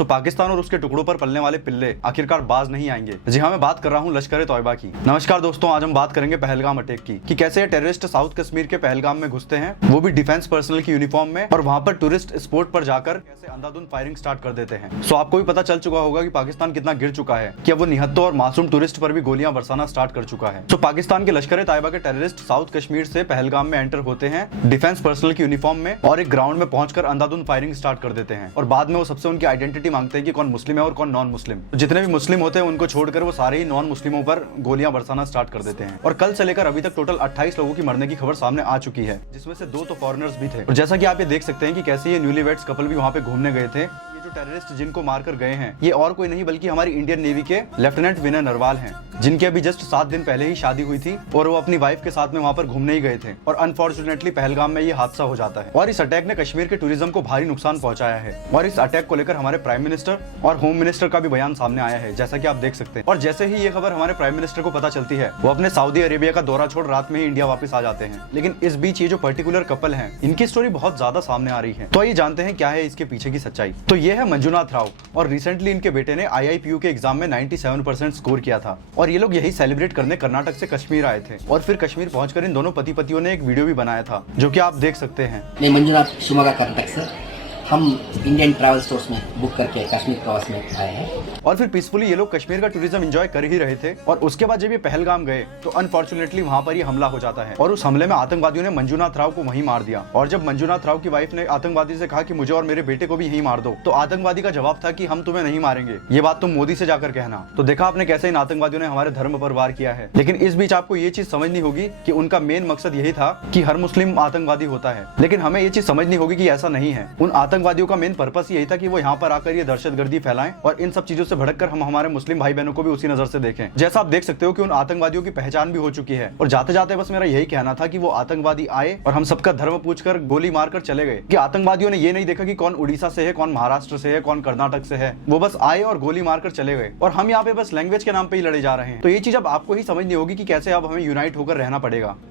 पाकिस्तान और उसके टुकड़ों पर पलने वाले पिल्ले आखिरकार बाज नहीं आएंगे। जी हाँ, मैं बात कर रहा हूँ लश्कर तौयबा की। नमस्कार दोस्तों, आज हम बात करेंगे पहलगाम अटैक की कि कैसे ये टेररिस्ट साउथ कश्मीर के पहलगाम में घुसते हैं, वो भी डिफेंस पर्सनल की यूनिफॉर्म में, और वहां पर टूरिस्ट स्पॉट पर जाकर कैसे अंधाधुंध फायरिंग स्टार्ट कर देते हैं। सो आपको भी पता चल चुका होगा कि पाकिस्तान कितना गिर चुका है कि अब वो निहत्तों और मासूम टूरिस्ट पर भी गोलियां बरसाना स्टार्ट कर चुका है। तो पाकिस्तान के लश्कर तैयबा के टेररिस्ट साउथ कश्मीर से पहलगाम में एंटर होते हैं डिफेंस पर्सनल की यूनिफॉर्म में और एक ग्राउंड में पहुंचकर अंधाधुंध फायरिंग स्टार्ट कर देते हैं। और बाद में वो सबसे उनकी आइडेंटिटी मांगते हैं कि कौन मुस्लिम है और कौन नॉन मुस्लिम। जितने भी मुस्लिम होते हैं उनको छोड़कर वो सारे ही नॉन मुस्लिमों पर गोलियां बरसाना स्टार्ट कर देते हैं। और कल से लेकर अभी तक टोटल 28 लोगों की मरने की खबर सामने आ चुकी है, जिसमें से 2 तो फॉरेनर्स भी थे। और जैसा कि आप ये देख सकते हैं कि कैसे ये न्यूलीवेड्स कपल भी वहां पे घूमने गए थे। टेररिस्ट जिनको मारकर गए हैं ये और कोई नहीं बल्कि हमारी इंडियन नेवी के लेफ्टिनेंट विनय नरवाल हैं, जिनकी अभी जस्ट 7 दिन पहले ही शादी हुई थी और वो अपनी वाइफ के साथ में वहां पर घूमने ही गए थे। और अनफॉर्चुनेटली पहलगाम में ये हादसा हो जाता है और इस अटैक ने कश्मीर के टूरिज्म को भारी नुकसान पहुंचाया है। और इस अटैक को लेकर हमारे प्राइम मिनिस्टर और होम मिनिस्टर का भी बयान सामने आया है, जैसा कि आप देख सकते हैं। और जैसे ही ये खबर हमारे प्राइम मिनिस्टर को पता चलती है, वो अपने सऊदी अरेबिया का दौरा छोड़ रात में ही इंडिया वापस आ जाते हैं। लेकिन इस बीच ये जो पर्टिकुलर कपल है, इनकी स्टोरी बहुत ज्यादा सामने आ रही है। तो ये जानते हैं क्या है इसके पीछे की सच्चाई। तो ये है मंजुनाथ राव, और रिसेंटली इनके बेटे ने IIPU के एग्जाम में 97% स्कोर किया था। और ये लोग यही सेलिब्रेट करने कर्नाटक से कश्मीर आए थे। और फिर कश्मीर पहुंचकर इन दोनों पति पतियों ने एक वीडियो भी बनाया था, जो कि आप देख सकते हैं। मैं मंजुनाथ शिवमोगा कर्नाटक से, हम इंडियन ट्रैवल स्टोर्स में बुक करके कश्मीर प्रवास में आए हैं। और फिर पीसफुली ये लोग कश्मीर का टूरिज्म एंजॉय कर ही रहे थे। और उसके बाद जब ये पहलगाम गए तो अनफॉर्चुनेटली वहां पर ये हमला हो जाता है। और उस हमले में आतंकवादियों ने मंजुनाथ राव को वहीं मार दिया। और जब मंजुनाथ राव की वाइफ ने आतंकवादी से कहा कि मुझे और मेरे बेटे को भी यहीं मार दो, तो आतंकवादी का जवाब था कि हम तुम्हें नहीं मारेंगे, ये बात तुम मोदी से जाकर कहना। तो देखा आपने कैसे इन आतंकवादियों ने हमारे धर्म पर वार किया है। लेकिन इस बीच आपको ये चीज समझनी होगी कि उनका मेन मकसद यही था कि हर मुस्लिम आतंकवादी होता है। लेकिन हमें ये चीज समझनी होगी कि ऐसा नहीं है। उन आतंकवादियों का मेन पर्पस यही था कि वो यहाँ पर आकर ये दहशतगर्दी फैलाएं और इन सब चीजों से भड़ककर हम हमारे मुस्लिम भाई बहनों को भी उसी नजर से देखें। जैसा आप देख सकते हो कि उन आतंकवादियों की पहचान भी हो चुकी है। और जाते जाते बस मेरा यही कहना था कि वो आतंकवादी आए और हम सबका धर्म पूछकर गोली मारकर चले गए। कि आतंकवादियों ने ये नहीं देखा कि कौन उड़ीसा से है, कौन महाराष्ट्र से है, कौन कर्नाटक से है। वो बस आए और गोली मारकर चले गए। और हम यहाँ पे बस लैंग्वेज के नाम पे ही लड़े जा रहे हैं। तो ये चीज अब आपको ही समझनी होगी कि कैसे अब हमें यूनाइट होकर रहना पड़ेगा।